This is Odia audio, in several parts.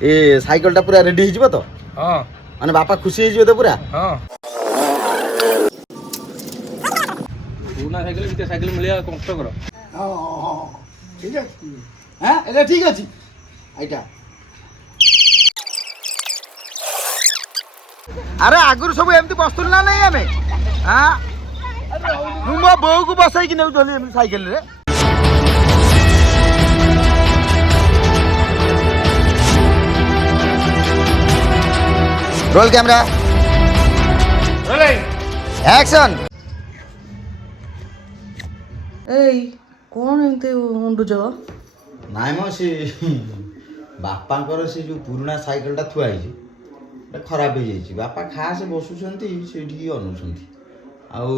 ए साइकलटा पूरा रेडी हो तो हाँ माने बापा खुशी हो तो पूरा हाँ पुराना साइकेल भी साइकेल मिलिया कष्टकर ठीक है हाँ এটা ঠিক আছে এইটা আরে আগুর সব এমতি বসতুল না নাই আমি হ্যাঁ ମୁଁ ମୋ ବୋଉକୁ ବସେଇକି ନେଉଥିଲି ଏମିତି ସାଇକେଲରେ रोल कैमरा एक्शन ଏଇ କ'ଣ ଏମିତି ଉଣ୍ଡୁଛ? ନାଇଁ ମ ସେ ବାପାଙ୍କର ସେ ଯେଉଁ ପୁରୁଣା ସାଇକେଲଟା ଥୁଆ ହେଇଛି ଏଟା ଖରାପ ହେଇଯାଇଛି ବାପା ଖାସ୍ ବସୁଛନ୍ତି ସେଇଠିକି ଅନଉଛନ୍ତି ଆଉ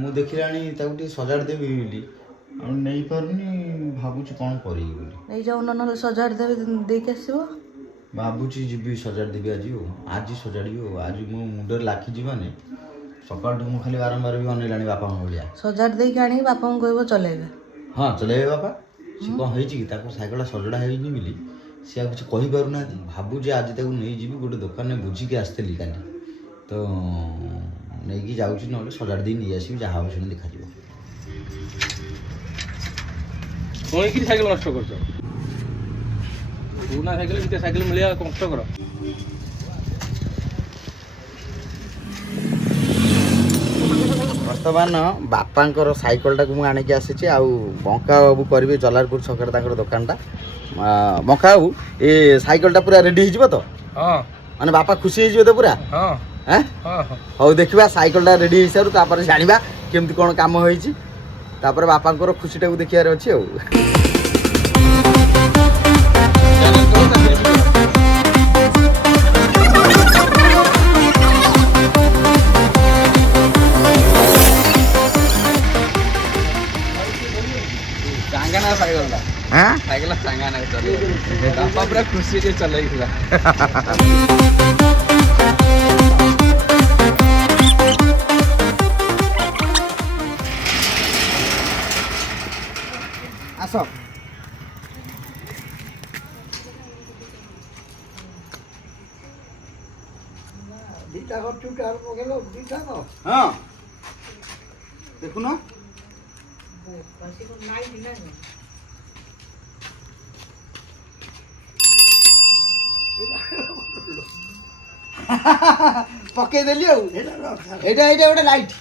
ମୁଁ ଦେଖିଲାଣି ତାକୁ ଟିକେ ସଜାଡ଼ି ଦେବି ବୋଲି ଆଉ ନେଇପାରୁନି ଭାବୁଛି କ'ଣ କରିବି ବୋଲି ନେଇଯାଉନ ନହେଲେ ସଜାଡ଼ି ଦେବି ଦେଇକି ଆସିବ ଭାବୁଛି ଯିବି ସଜାଡ଼ି ଦେବି ଆଜି ସଜାଡ଼ିବି ଆଉ ଆଜି ମୋ ମୁଣ୍ଡରେ ଲାଖିଛି ମାନେ ସକାଳଠୁ ମୁଁ ଖାଲି ବାରମ୍ବାର ବି ଅନେଇଲାଣି ବାପାଙ୍କ ଭଳିଆ ସଜାଡ଼ି ଦେଇକି ଆଣିକି ବାପାଙ୍କୁ କହିବ ଚଲେଇବେ ହଁ ଚଲେଇବେ ବାପା ସେ କ'ଣ ହେଇଛି କି ତାକୁ ସାଇକେଲଟା ସଜଡ଼ା ହେଇନି ବୋଲି ସେ ଆଉ କିଛି କହିପାରୁନାହାନ୍ତି ଭାବୁଛି ଆଜି ତାକୁ ନେଇଯିବି ଗୋଟେ ଦୋକାନରେ ବୁଝିକି ଆସିଥିଲି କାଲି ତ ନେଇକି ଯାଉଛି ନହେଲେ ସଜାଡ଼ି ଦେଇ ନେଇ ଆସିବି ଯାହା ହବ ସେମିତି ଦେଖାଯିବ ଶୁଣିକିରି ସାଇକେଲ ନଷ୍ଟ କରୁଛ ପୁରୁଣା ସାଇକେଲ ବି ସାଇକେଲ ମିଳିବା କଷ୍ଟକର ବର୍ତ୍ତମାନ ବାପାଙ୍କର ସାଇକେଲଟାକୁ ମୁଁ ଆଣିକି ଆସିଛି ଆଉ ବଙ୍କା ବାବୁ କରିବେ ଜଲାରପୁର ଛକରେ ତାଙ୍କର ଦୋକାନଟା ବଙ୍କା ବାବୁ ଏ ସାଇକେଲଟା ପୁରା ରେଡ଼ି ହେଇଯିବ ତ ହଁ ମାନେ ବାପା ଖୁସି ହେଇଯିବ ତ ପୁରା ହଁ ହଁ ହଁ ହଉ ଦେଖିବା ସାଇକେଲଟା ରେଡ଼ି ହେଇସାରୁ ତାପରେ ଜାଣିବା କେମିତି କ'ଣ କାମ ହେଇଛି ତାପରେ ବାପାଙ୍କର ଖୁସିଟାକୁ ଦେଖିବାର ଅଛି ଆଉ ଚାଙ୍ଗାନା ସାଇକେଲଟା ହଁ ସାଇକେଲ ଚାଙ୍ଗାନା ଚଲେଇ ବାପା ପୁରା ଖୁସିରେ ଚଲେଇଥିଲା ଆସ ଦିଟା କରୁଛୁ କାହାର ପକେଇଲ ଦିଟା ତ ହଁ ଦେଖୁନ ପକେଇଦେଲି ଆଉ ଏଇଟା ଏଇଟା ଗୋଟେ ଲାଇଟ୍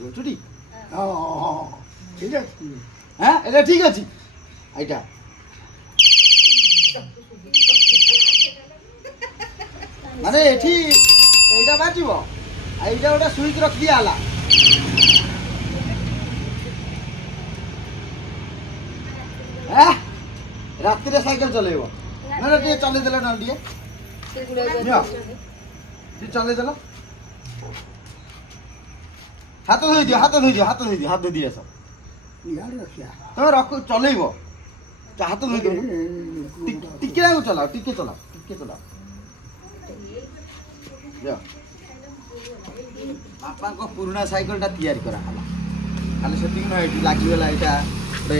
ବୁଝୁଟି ହଁ ହଁ ଠିକ ଅଛି হ্যাঁ এটা ঠিক আছে এইটা মানে এটি এইটা বাজিব এইটা ওটা সুইচ রখি দিয়া হলা হ্যাঁ রাত্রে সাইকেল চলাইব না না টিকে চলাই দেলা না টিকে টিকে চলাই দেলা হাত ধুই দিও হাত ধুই দিও হাত ধুই দিও হাত ধুই দিয়ে সব ଇଆଡ଼େ ରଖିବା তুমি রখ চলাইব হাত ধুই দিও টিকে আগে চলাও টিকে চলাও টিকে চলাও ବାପାଙ୍କ ପୁରୁଣା ସାଇକେଲଟା ତିଆରି କରାହେଲା ଖାଲି ସେତିକି ନୁହେଁ ଏଠି ଲାଗିଗଲା ଏଇଟା ଗୋଟେ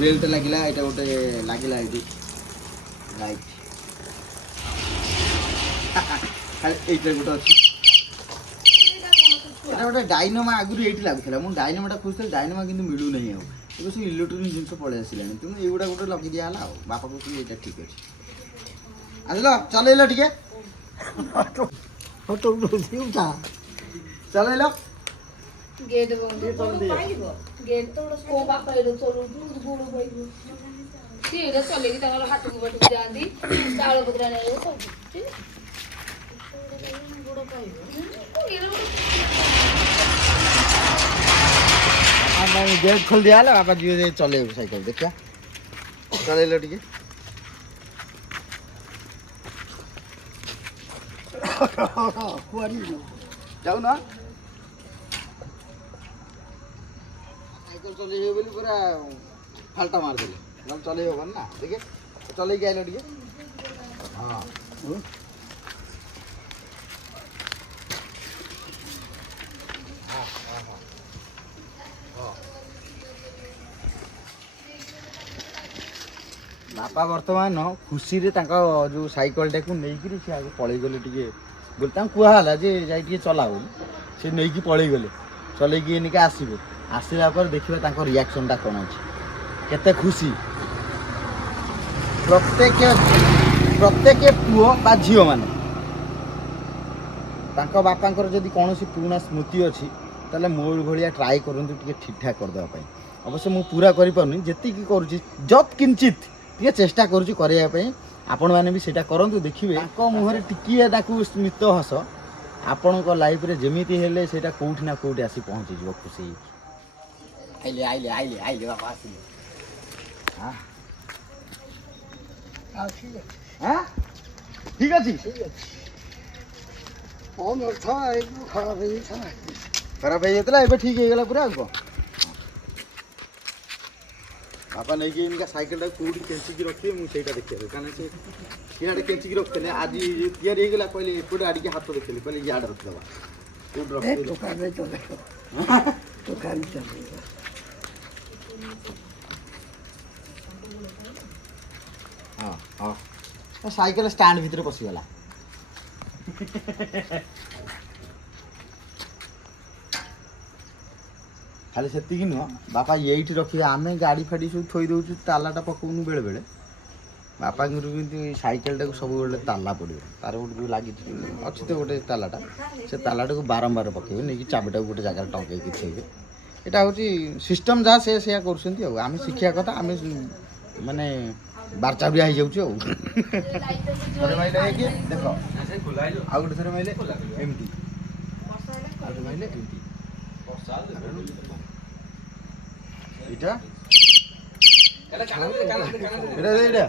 ବେଲ୍ଟ ଲାଗିଲା ଏଇଟା ଗୋଟେ ଲାଗିଲା ଏଇଠି ଲାଇଟ୍ ଖାଲି ଏଇଟା ଗୋଟେ ଅଛି ଏଇଟା ଗୋଟେ ଡାଇନମା ଆଗରୁ ଏଇଠି ଲାଗୁଥିଲା ମୁଁ ଡାଇନମାଟା ଖୋଜୁଥିଲି ଡାଇନମା କିନ୍ତୁ ମିଳୁନାହିଁ ଆଉ ଏବେ ସବୁ ଇଲେକ୍ଟ୍ରୋନିକ୍ ଜିନିଷ ପଳେଇ ଆସିଲାଣି ତେଣୁ ଏଇଗୁଡ଼ା ଗୋଟେ ଲଗେଇ ଦିଆହେଲା ଆଉ ବାପା କହୁଛନ୍ତି ଏଇଟା ଠିକ୍ ଅଛି ଆସିଲ ଚଲେଇଲ ଟିକେ ଫଟୋ ଉଠା ଚଲେଇଲ गेट बंद गेट तो को बापा एडो चलुतु गोड़ बाइबो सीधे चलेगी तमरो हाथ को बट जांदी चावल बकरा ने सब गोड़ पाइबो गेट खोल दिया है बापा जी चले साइकिल देखिया चलेलो टिके जाऊ ना साइकिल चले बोली पूरा फाल्टा मार देले नल चले होबन ना देखे चले के आइलो टिके हां ବାପା ବର୍ତ୍ତମାନ ଖୁସିରେ ତାଙ୍କ ଯେଉଁ ସାଇକେଲଟାକୁ ନେଇକିରି ସେ ଆଗ ପଳେଇଗଲେ ଟିକେ ବୋଲି ତାଙ୍କୁ କୁହାହେଲା ଯେ ଯାଇ ଟିକେ ଚଲା ବୋଲି ସେ ନେଇକି ପଳେଇଗଲେ ଚଲେଇକି ଏନିକା ଆସିବେ ଆସିଲା ପରେ ଦେଖିବା ତାଙ୍କ ରିଆକ୍ସନଟା କ'ଣ ଅଛି କେତେ ଖୁସି ପ୍ରତ୍ୟେକ ପୁଅ ବା ଝିଅମାନେ ତାଙ୍କ ବାପାଙ୍କର ଯଦି କୌଣସି ପୁରୁଣା ସ୍ମୃତି ଅଛି ତାହେଲେ ମୋ ଭଳିଆ ଟ୍ରାଏ କରନ୍ତୁ ଟିକେ ଠିକ୍ଠାକ୍ କରିଦେବା ପାଇଁ ଅବଶ୍ୟ ମୁଁ ପୁରା କରିପାରୁନି ଯେତିକି କରୁଛି ଯତ୍ କିଞ୍ଚିତ୍ ଟିକେ ଚେଷ୍ଟା କରୁଛି କରିବା ପାଇଁ ଆପଣମାନେ ବି ସେଇଟା କରନ୍ତୁ ଦେଖିବେ ତାଙ୍କ ମୁହଁରେ ଟିକିଏ ତାକୁ ସ୍ମିତ ହସ ଆପଣଙ୍କ ଲାଇଫ୍ରେ ଯେମିତି ହେଲେ ସେଇଟା କେଉଁଠି ନା କେଉଁଠି ଆସି ପହଞ୍ଚିଯିବ ଖୁସି ହେଇକି ଆଇଲେ ବାପା ଆସିଲେ ଠିକ୍ ଅଛି ଖରାପ ହେଇଯାଇଥିଲା ଏବେ ଠିକ୍ ହେଇଗଲା ପୁରା ଆଉ କ'ଣ ବାପା ନେଇକି ଏମିକା ସାଇକେଲଟାକୁ କେଉଁଠି କେଞ୍ଚିକି ରଖିବେ ମୁଁ ସେଇଟା ଦେଖିବାକୁ କାରଣ ସେ ଇଆଡ଼େ କେଞ୍ଚିକି ରଖିଥିଲେ ଆଜି ତିଆରି ହେଇଗଲା କହିଲେ ଏପଟେ ଆଡ଼ିକି ହାତ ଦେଖିଲେ କହିଲେ ଇଆଡ଼େ ରଖିଦେବା କେଉଁଠି ରଖିଦେବା ହଁ ହଁ ସାଇକେଲ ଷ୍ଟାଣ୍ଡ ଭିତରେ ପଶିଗଲା ଖାଲି ସେତିକି ନୁହଁ ବାପା ଏଇଠି ରଖିବେ ଆମେ ଗାଡ଼ି ଫାଡ଼ି ସବୁ ଥୋଇ ଦେଉଛୁ ତାଲାଟା ପକାଉନୁ ବେଳେବେଳେ ବାପାଙ୍କର କିନ୍ତୁ ଏଇ ସାଇକେଲଟାକୁ ସବୁବେଳେ ତାଲା ପଡ଼ିବ ତାର ଗୋଟେ ଯେଉଁ ଲାଗିଛି ଅଛି ତ ଗୋଟେ ତାଲାଟା ସେ ତାଲାଟାକୁ ବାରମ୍ବାର ପକାଇବେ ନେଇକି ଚାବିଟାକୁ ଗୋଟେ ଜାଗାରେ ଟଙ୍କେଇକି ଥୋଇବେ ଏଇଟା ହେଉଛି ସିଷ୍ଟମ୍ ଯାହା ସେ ସେଇଆ କରୁଛନ୍ତି ଆଉ ଆମେ ଶିଖିବା କଥା ଆମେ ମାନେ ବାରଚାବିଆ ହେଇଯାଉଛୁ ଆଉ ଥରେ ମାଇଲେ ହେଇକି ଦେଖ ଆଉ ଗୋଟେ ଥରେ ମାଇଲେ ଏମିତି ଆଉ ଗୋଟେ ମାଇଲେ ଏମିତି ଏଇଟା ଏଇଟା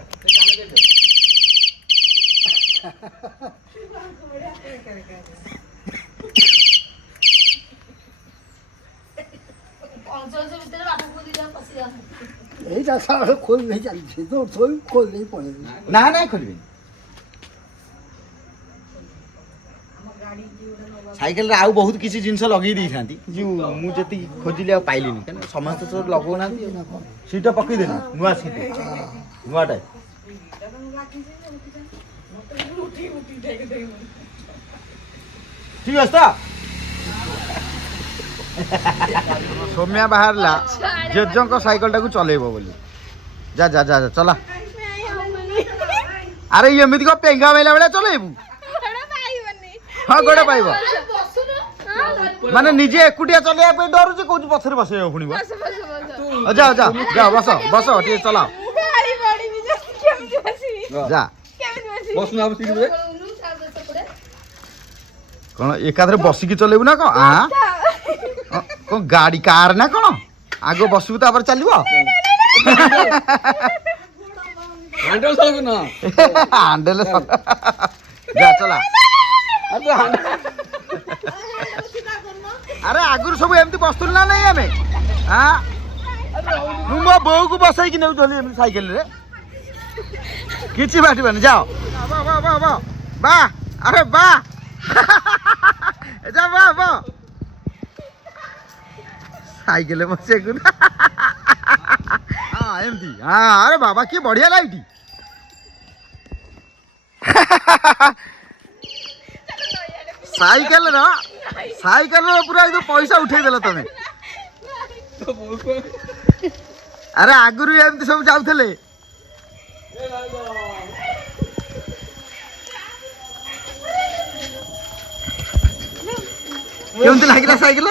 এইটা সারা খোললে যাচ্ছে তো তুই খোললেই পড়ে না না খুলবি ସାଇକେଲରେ ଆଉ ବହୁତ କିଛି ଜିନିଷ ଲଗେଇ ଦେଇଥାନ୍ତି ଯେଉଁ ମୁଁ ଯେତିକି ଖୋଜିଲି ଆଉ ପାଇଲିନି କାହିଁକି ସମସ୍ତେ ତ ଲଗାଉନାହାନ୍ତି ସିଟ୍ଟା ପକେଇଦେଲି ନୂଆ ସିଟ୍ ନୂଆଟା ଠିକ ଅଛି ତ ସୌମ୍ୟା ବାହାରିଲା ଜେଜେଙ୍କ ସାଇକେଲଟାକୁ ଚଲେଇବ ବୋଲି ଯା ଯା ଯା ଚଲା ଆରେ ଏମିତି କଣ ପେଙ୍ଗା ମାଇଲା ଭଳିଆ ଚଲେଇବୁ ହଁ ଗୋଡ଼ ପାଇବ ମାନେ ନିଜେ ଏକୁଟିଆ ଚଲେଇବା ପାଇଁ ଡରୁଛି କହୁଛୁ ପଛରେ ବସେଇବ ପୁଣି ଯା ଯା ଯା ବସ ବସ ଟିକେ ଚଲାଅ ଯା କଣ ଏକାଥରେ ବସିକି ଚଲେଇବୁ ନା କଣ କଣ ଗାଡ଼ି କାର ନା କଣ ଆଗ ବସିବୁ ତାପରେ ଚାଲିବ ହାଣ୍ଡେଲ ଯା ଚଲା ଆରେ ଆଗରୁ ସବୁ ଏମିତି ବସୁଥିଲୁ ନା ନାଇଁ ଆମେ ମୁଁ ମୋ ବୋଉକୁ ବସେଇକି ନେଉଥିଲି ଏମିତି ସାଇକେଲରେ କିଛି ବାଟିବାନି ଯାଅ ବା ଆରେ ବା ଯା ବା ବା ସାଇକେଲରେ ବସେଇକୁ ନା ଏମିତି ଆରେ ବାବା କି ବଢିଆ ଲାଇଟ୍ ସାଇକେଲର ପୁରା ଏକଦମ ପଇସା ଉଠେଇଦେଲ ତମେ ଆରେ ଆଗରୁ ଏମିତି ସବୁ ଯାଉଥିଲେ କେମିତି ଲାଗିଲା ସାଇକେଲ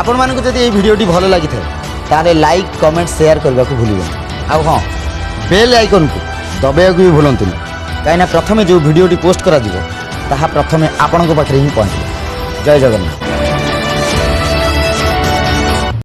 ଆପଣମାନଙ୍କୁ ଯଦି এই ভিডিওটি ভালো লাগিଥାଏ তাহলে লাইক কমেন্ট শেয়ার করবাকু ভুলিবেন ଆଉ ହଁ ବେଲ୍ ଆଇକନ୍କୁ ଦବାଇବାକୁ ବି ଭୁଲନ୍ତୁନି କାହିଁକିନା ପ୍ରଥମେ ଯେଉଁ ଭିଡ଼ିଓଟି ପୋଷ୍ଟ କରାଯିବ ତାହା ପ୍ରଥମେ ଆପଣଙ୍କ ପାଖରେ ହିଁ ପହଞ୍ଚିବ ଜୟ ଜଗନ୍ନାଥ।